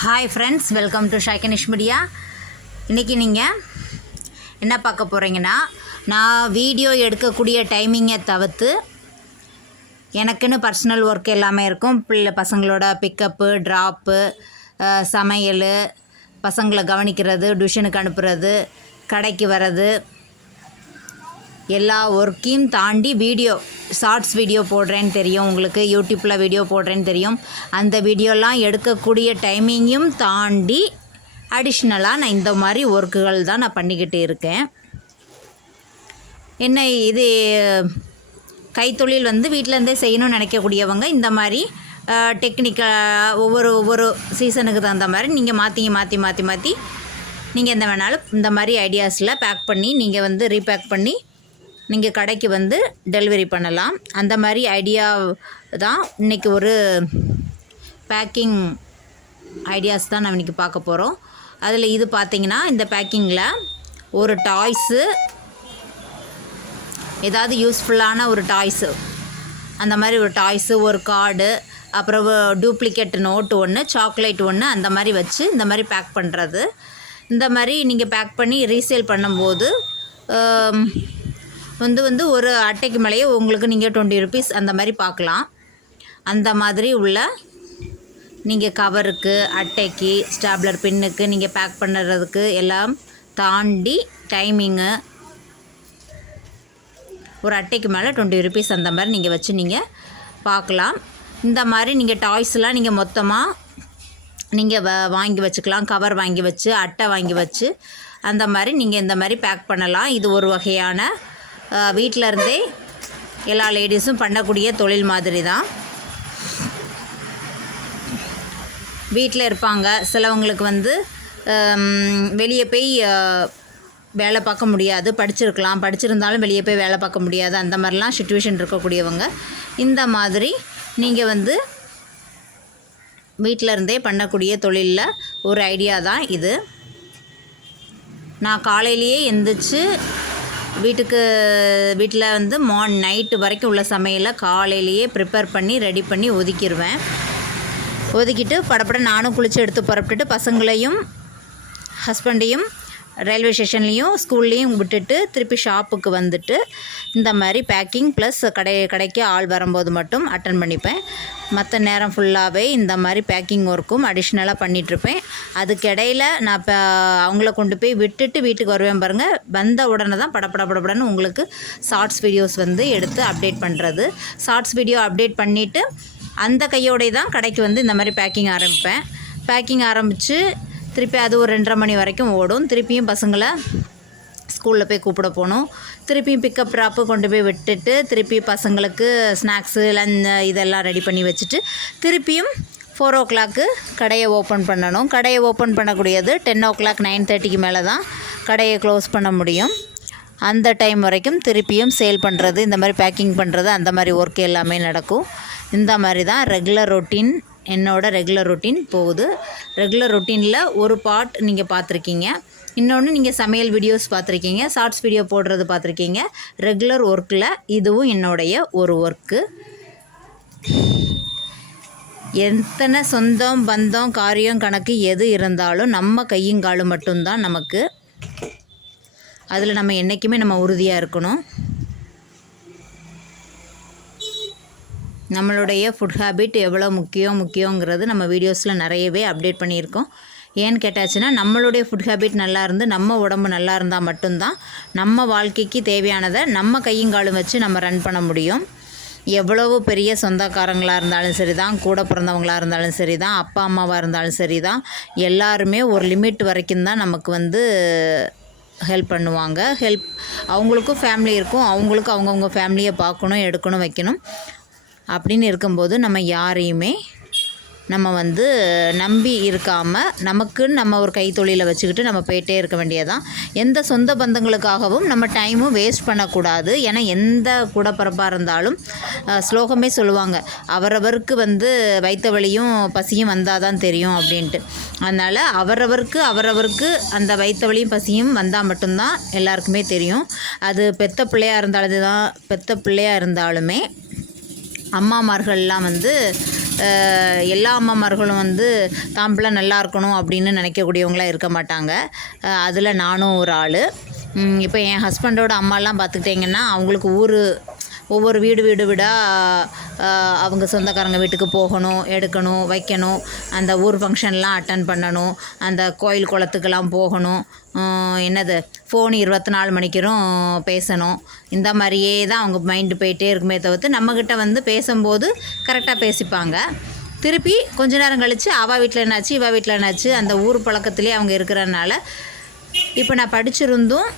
Hi friends, welcome to ஷைகனிஷ் media. இன்றைக்கி நீங்கள் என்ன பார்க்க போகிறீங்கன்னா, நான் வீடியோ எடுக்கக்கூடிய டைமிங்கை தவிர்த்து எனக்குன்னு பர்சனல் ஒர்க் எல்லாமே இருக்கும். பசங்களோட பிக்கப்பு, ட்ராப்பு, சமையல், பசங்களை கவனிக்கிறது, டியூஷனுக்கு அனுப்புறது, கடைக்கு வர்றது, எல்லா ஒர்க்கையும் தாண்டி ஷார்ட்ஸ் வீடியோ போடுறேன்னு தெரியும் உங்களுக்கு. யூடியூப்பில் வீடியோ போடுறேன்னு தெரியும். அந்த வீடியோலாம் எடுக்கக்கூடிய டைமிங்கையும் தாண்டி அடிஷ்னலாக நான் இந்த மாதிரி ஒர்க்குகள் தான் நான் பண்ணிக்கிட்டு இருக்கேன். என்ன இது கைத்தொழில் வீட்டிலேருந்தே செய்யணும்னு நினைக்கக்கூடியவங்க இந்த மாதிரி டெக்னிக்காக ஒவ்வொரு சீசனுக்கு தகுந்த மாதிரி நீங்கள் மாற்றி நீங்கள் எந்த வேணாலும் இந்த மாதிரி ஐடியாஸில் பேக் பண்ணி நீங்கள் ரீபேக் பண்ணி நீங்கள் கடைக்கு டெலிவரி பண்ணலாம். அந்த மாதிரி ஐடியா தான் இன்றைக்கி ஒரு பேக்கிங் ஐடியாஸ் தான் நம்ம இன்றைக்கி பார்க்க போகிறோம். அதில் இது பார்த்திங்கன்னா, இந்த பேக்கிங்கில் ஒரு டாய்ஸு, ஏதாவது யூஸ்ஃபுல்லான ஒரு டாய்ஸு, அந்த மாதிரி ஒரு டாய்ஸு, ஒரு கார்டு, அப்புறம் டூப்ளிகேட் நோட்டு ஒன்று, சாக்லேட் ஒன்று, அந்த மாதிரி வச்சு இந்த மாதிரி பேக் பண்ணுறது. இந்த மாதிரி நீங்கள் பேக் பண்ணி ரீசேல் பண்ணும்போது ஒரு அட்டைக்கு மேலேயே உங்களுக்கு நீங்கள் 20 ருபீஸ் அந்த மாதிரி பார்க்கலாம். அந்த மாதிரி உள்ள நீங்கள் கவருக்கு, அட்டைக்கு, ஸ்டாப்லர் பின்னுக்கு நீங்கள் பேக் பண்ணுறதுக்கு எல்லாம் தாண்டி டைமிங்கு ஒரு அட்டைக்கு மேலே 20 ருபீஸ் அந்த மாதிரி நீங்கள் வச்சு நீங்கள் பார்க்கலாம். இந்த மாதிரி நீங்கள் டாய்ஸ்லாம் நீங்கள் மொத்தமாக நீங்கள் வாங்கி வச்சுக்கலாம். கவர் வாங்கி வச்சு, அட்டை வாங்கி வச்சு, அந்த மாதிரி நீங்கள் இந்த மாதிரி பேக் பண்ணலாம். இது ஒரு வகையான வீட்டில் இருந்தே எல்லா லேடிஸும் பண்ணக்கூடிய தொழில் மாதிரி தான். வீட்டில் இருப்பாங்க சிலவங்களுக்கு வெளியே போய் வேலை பார்க்க முடியாது, படிச்சிருந்தாலும் வெளியே போய் வேலை பார்க்க முடியாது, அந்த மாதிரிலாம் சிச்சுவேஷன் இருக்கக்கூடியவங்க இந்த மாதிரி நீங்கள் வீட்டில் இருந்தே பண்ணக்கூடிய தொழிலில் ஒரு ஐடியா தான் இது. நான் காலையிலேயே எந்திரிச்சு வீட்டில் நைட்டு வரைக்கும் உள்ள சமையலை காலையிலேயே ப்ரிப்பேர் பண்ணி ரெடி பண்ணி ஒதுக்கிட்டு படப்பட நானும் குளித்து எடுத்து புறப்பட்டுட்டு பசங்களையும் ஹஸ்பண்டையும் ரயில்வே ஸ்டேஷன்லேயும் ஸ்கூல்லேயும் விட்டுட்டு திருப்பி ஷாப்புக்கு இந்த மாதிரி பேக்கிங் ப்ளஸ் கடைக்கு ஆள் வரும்போது மட்டும் அட்டன் பண்ணிப்பேன். மற்ற நேரம் ஃபுல்லாகவே இந்த மாதிரி பேக்கிங் ஒர்க்கும் அடிஷ்னலாக பண்ணிகிட்ருப்பேன். அதுக்கிடையில் நான் இப்போ அவங்கள கொண்டு போய் விட்டுட்டு வீட்டுக்கு வருவேன் பாருங்கள். வந்த உடனே தான் படப்படன்னு உங்களுக்கு ஷார்ட்ஸ் வீடியோஸ் எடுத்து அப்டேட் பண்ணுறது. ஷார்ட்ஸ் வீடியோ அப்டேட் பண்ணிவிட்டு அந்த கையோடய தான் கடைக்கு இந்த மாதிரி பேக்கிங் ஆரம்பிப்பேன். பேக்கிங் ஆரம்பித்து திருப்பி அது ஒரு 2:30 மணி வரைக்கும் ஓடும். திருப்பியும் பசங்களை ஸ்கூலில் போய் கூப்பிட போகணும். திருப்பியும் பிக்கப் ட்ராப்பு கொண்டு போய் விட்டுட்டு திருப்பி பசங்களுக்கு ஸ்நாக்ஸு, இதெல்லாம் ரெடி பண்ணி வச்சுட்டு திருப்பியும் 4 o'clock கடையை ஓப்பன் பண்ணணும். கடையை ஓப்பன் பண்ணக்கூடியது 10 o'clock 9:30க்கு மேலே தான் கடையை க்ளோஸ் பண்ண முடியும். அந்த டைம் வரைக்கும் திருப்பியும் சேல் பண்ணுறது, இந்த மாதிரி பேக்கிங் பண்ணுறது, அந்த மாதிரி ஒர்க் எல்லாமே நடக்கும். இந்த மாதிரி தான் என்னோடய ரெகுலர் ரொட்டீன் போகுது. ரெகுலர் ரொட்டீனில் ஒரு பார்ட் நீங்கள் பார்த்துருக்கீங்க, இன்னொன்று நீங்கள் சமையல் வீடியோஸ் பார்த்துருக்கீங்க, ஷார்ட்ஸ் வீடியோ போடுறது பார்த்துருக்கீங்க. ரெகுலர் ஒர்க்கில் இதுவும் என்னுடைய ஒரு ஒர்க்கு. எத்தனை சொந்தம் பந்தம் காரியம் கணக்கு எது இருந்தாலும் நம்ம கையுங்காலும் மட்டும்தான் நமக்கு. அதில் நம்ம என்றைக்குமே நம்ம உறுதியாக இருக்கணும். நம்மளுடைய ஃபுட் ஹேபிட் எவ்வளோ முக்கியங்கிறது நம்ம வீடியோஸில் நிறையவே அப்டேட் பண்ணியிருக்கோம். ஏன்னு கேட்டாச்சுன்னா, நம்மளுடைய ஃபுட் ஹேபிட் நல்லா இருந்து நம்ம உடம்பு நல்லா இருந்தால் மட்டும்தான் நம்ம வாழ்க்கைக்கு தேவையானதை நம்ம கையுங்காலும் வச்சு நம்ம ரன் பண்ண முடியும். எவ்வளவு பெரிய சொந்தக்காரங்களாக இருந்தாலும் சரி தான், கூட பிறந்தவங்களாக இருந்தாலும் சரி தான், அப்பா அம்மாவாக இருந்தாலும் சரி தான், எல்லாருமே ஒரு லிமிட் வரைக்கும் தான் நமக்கு ஹெல்ப் பண்ணுவாங்க. அவங்களுக்கும் ஃபேமிலி இருக்கும், அவங்களுக்கும் அவங்கவுங்க ஃபேமிலியை பார்க்கணும், எடுக்கணும், வைக்கணும். அப்படின்னு இருக்கும்போது நம்ம யாரையுமே நம்ம நம்பி இருக்காமல் நமக்குன்னு நம்ம ஒரு கைத்தொழிலை வச்சுக்கிட்டு நம்ம போயிட்டே இருக்க வேண்டியதான். எந்த சொந்த பந்தங்களுக்காகவும் நம்ம டைமும் வேஸ்ட் பண்ணக்கூடாது. ஏன்னா எந்த கூடப்பிறப்பாக இருந்தாலும் ஸ்லோகமே சொல்லுவாங்க, அவரவருக்கு வைத்த வலியும் பசியும் வந்தால் தான் தெரியும் அப்படின்ட்டு. அதனால் அவரவருக்கு அந்த வைத்த வலியும் பசியும் வந்தால் மட்டும்தான் எல்லாருக்குமே தெரியும். அது பெத்த பிள்ளையாக இருந்தாலுமே அம்மாமார்கள்லாம் எல்லா அம்மாமார்களும் வந்து தான் பிள்ளை நல்லா இருக்கணும் அப்படின்னு நினைக்கக்கூடியவங்களாம் இருக்க மாட்டாங்க. அதில் நானும் ஒரு ஆள். இப்போ என் ஹஸ்பண்டோட அம்மாலாம் பார்த்துக்கிட்டிங்கன்னா அவங்களுக்கு ஒவ்வொரு வீடாக அவங்க சொந்தக்காரங்க வீட்டுக்கு போகணும், எடுக்கணும், வைக்கணும், அந்த ஊர் ஃபங்க்ஷன்லாம் அட்டன் பண்ணணும், அந்த கோயில் குளத்துக்கெல்லாம் போகணும், ஃபோன் 24 மணிக்கூறும் பேசணும். இந்த மாதிரியே தான் அவங்க மைண்டு போயிட்டே இருக்குமே தவிர்த்து நம்மக்கிட்ட வந்து பேசும்போது கரெக்டாக பேசிப்பாங்க. திருப்பி கொஞ்ச நேரம் கழித்து அவள் வீட்டில் என்னாச்சு, இவள் வீட்டில் என்னாச்சு, அந்த ஊர் பழக்கத்துலேயே அவங்க இருக்கிறனால இப்போ நான் படிச்சிருந்தும்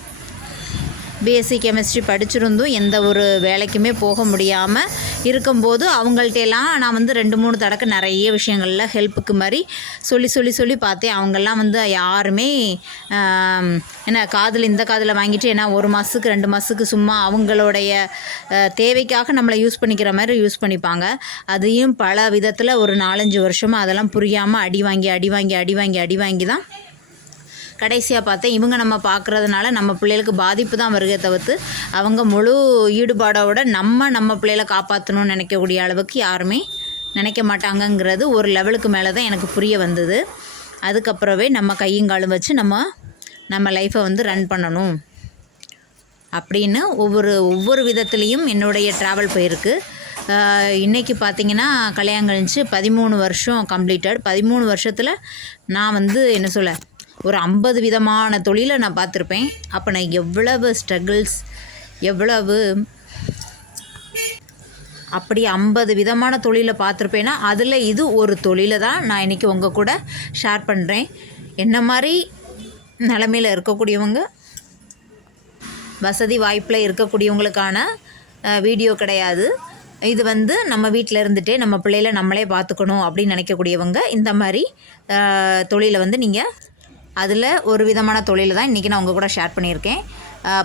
பிஎஸ்சி கெமிஸ்ட்ரி படிச்சிருந்தும் எந்த ஒரு வேலைக்குமே போக முடியாமல் இருக்கும்போது அவங்கள்ட்டெல்லாம் நான் வந்து 2-3 தடவை நிறைய விஷயங்களில் ஹெல்ப்புக்கு மாதிரி சொல்லி பார்த்தேன். அவங்கெல்லாம் வந்து யாருமே என்ன இந்த காதில் வாங்கிட்டு ஏன்னா 1 மாதத்துக்கு 2 மாதத்துக்கு சும்மா அவங்களுடைய தேவைக்காக நம்மளை யூஸ் பண்ணிக்கிற மாதிரி யூஸ் பண்ணிப்பாங்க. அதையும் பல விதத்தில் ஒரு 4-5 வருஷமாக அதெல்லாம் புரியாமல் அடி வாங்கி தான் கடைசியாக பார்த்தேன். இவங்க நம்ம பார்க்குறதுனால நம்ம பிள்ளைகளுக்கு பாதிப்பு தான் வருகே தவிர்த்து அவங்க முழு ஈடுபாடோட நம்ம பிள்ளைகளை காப்பாற்றணும்னு நினைக்கக்கூடிய அளவுக்கு யாருமே நினைக்க மாட்டாங்கங்கிறது ஒரு லெவலுக்கு மேலே தான் எனக்கு புரிய வந்தது. அதுக்கப்புறமே நம்ம கையுங்காலும் வச்சு நம்ம லைஃப்பை வந்து ரன் பண்ணணும் அப்படின்னு ஒவ்வொரு விதத்துலேயும் என்னுடைய ட்ராவல் போயிருக்கு. இன்றைக்கி பார்த்திங்கன்னா கல்யாணம் கழிச்சு 13 வருஷம் கம்ப்ளீட்டட். 13 வருஷத்தில் நான் வந்து என்ன சொல்ல ஒரு 50 விதமான தொழிலை நான் பார்த்துருப்பேன். அப்போ நான் எவ்வளவு ஸ்ட்ரகிள்ஸ் அப்படி 50 விதமான தொழிலை பார்த்துருப்பேன்னா அதில் இது ஒரு தொழிலை தான் நான் இன்றைக்கி உங்கள் கூட ஷேர் பண்ணுறேன். என்ன மாதிரி நிலமையில் இருக்கக்கூடியவங்க, வசதி வாய்ப்பில் இருக்கக்கூடியவங்களுக்கான வீடியோ கிடையாது. இது வந்து நம்ம வீட்டில் இருந்துகிட்டே நம்ம பிள்ளைகளை நம்மளே பார்த்துக்கணும் அப்படின்னு நினைக்கக்கூடியவங்க இந்த மாதிரி தொழிலை வந்து நீங்கள் அதில் ஒரு விதமான தொழில் தான் இன்றைக்கி நான் உங்கள் கூட ஷேர் பண்ணியிருக்கேன்.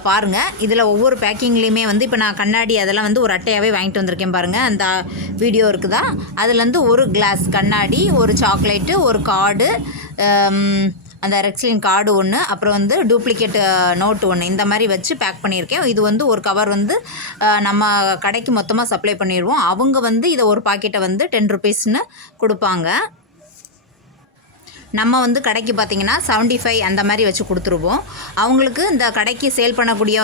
பாருங்கள், இதில் ஒவ்வொரு பேக்கிங்லேயுமே வந்து இப்போ நான் கண்ணாடி அதெல்லாம் வந்து ஒரு அட்டையாகவே வாங்கிட்டு வந்திருக்கேன். பாருங்கள், அந்த வீடியோ இருக்குதா, அதுலேருந்து ஒரு கிளாஸ் கண்ணாடி, ஒரு சாக்லேட்டு, ஒரு கார்டு, அந்த ரெக்ஸ்லின் கார்டு ஒன்று, அப்புறம் வந்து டூப்ளிகேட் நோட்டு ஒன்று, இந்த மாதிரி வச்சு பேக் பண்ணியிருக்கேன். இது வந்து ஒரு கவர் வந்து நம்ம கடைக்கு மொத்தமாக சப்ளை பண்ணிடுவோம். அவங்க வந்து இதை ஒரு பாக்கெட்டை வந்து 10 ருபீஸ்னு கொடுப்பாங்க. நம்ம வந்து கடைக்கு பார்த்திங்கன்னா 75 அந்த மாதிரி வச்சு கொடுத்துருவோம். அவங்களுக்கு இந்த கடைக்கு சேல் பண்ணக்கூடிய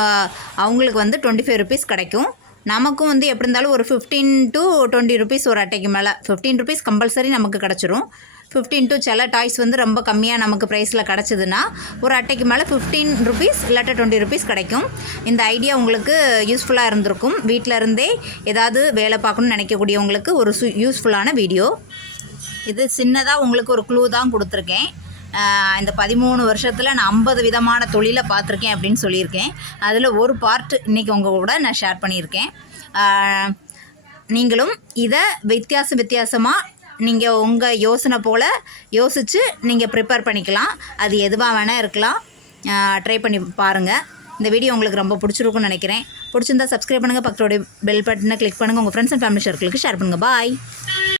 அவங்களுக்கு வந்து 25 ருபீஸ் கிடைக்கும். நமக்கும் வந்து எப்படி இருந்தாலும் ஒரு 15 to 20 ருபீஸ் ஒரு அட்டைக்கு மேலே 15 ருபீஸ் கம்பல்சரி நமக்கு கிடச்சிரும். 15 to சில டாய்ஸ் வந்து ரொம்ப கம்மியாக நமக்கு ப்ரைஸில் கிடச்சிதுன்னா ஒரு அட்டைக்கு மேலே 15 ருபீஸ் இல்லாட்ட 20 ருபீஸ் கிடைக்கும். இந்த ஐடியா உங்களுக்கு யூஸ்ஃபுல்லாக இருந்திருக்கும். வீட்டில் இருந்தே ஏதாவது வேலை பார்க்கணுன்னு நினைக்கக்கூடியவங்களுக்கு ஒரு யூஸ்ஃபுல்லான வீடியோ இது. சின்னதாக உங்களுக்கு ஒரு க்ளூ தான் கொடுத்துருக்கேன். இந்த 13 வருஷத்தில் நான் 50 விதமான தொழிலை பார்த்துருக்கேன் அப்படின்னு சொல்லியிருக்கேன். அதில் ஒரு பார்ட் இன்றைக்கி உங்கள் கூட நான் ஷேர் பண்ணியிருக்கேன். நீங்களும் இதை வித்தியாசமாக நீங்கள் உங்கள் யோசனை போல் யோசித்து நீங்கள் ப்ரிப்பேர் பண்ணிக்கலாம். அது எதுவாக வேணால் இருக்கலாம். ட்ரை பண்ணி பாருங்கள். இந்த வீடியோ உங்களுக்கு ரொம்ப பிடிச்சிருக்குன்னு நினைக்கிறேன். பிடிச்சிருந்தா சப்ஸ்கிரைப் பண்ணுங்கள், பக்கத்தோடைய பெல் பட்டனை கிளிக் பண்ணுங்கள், உங்கள் ஃப்ரெண்ட்ஸ் அண்ட் ஃபேமிலி சர்க்கிளுக்கு ஷேர் பண்ணுங்கள். பாய்.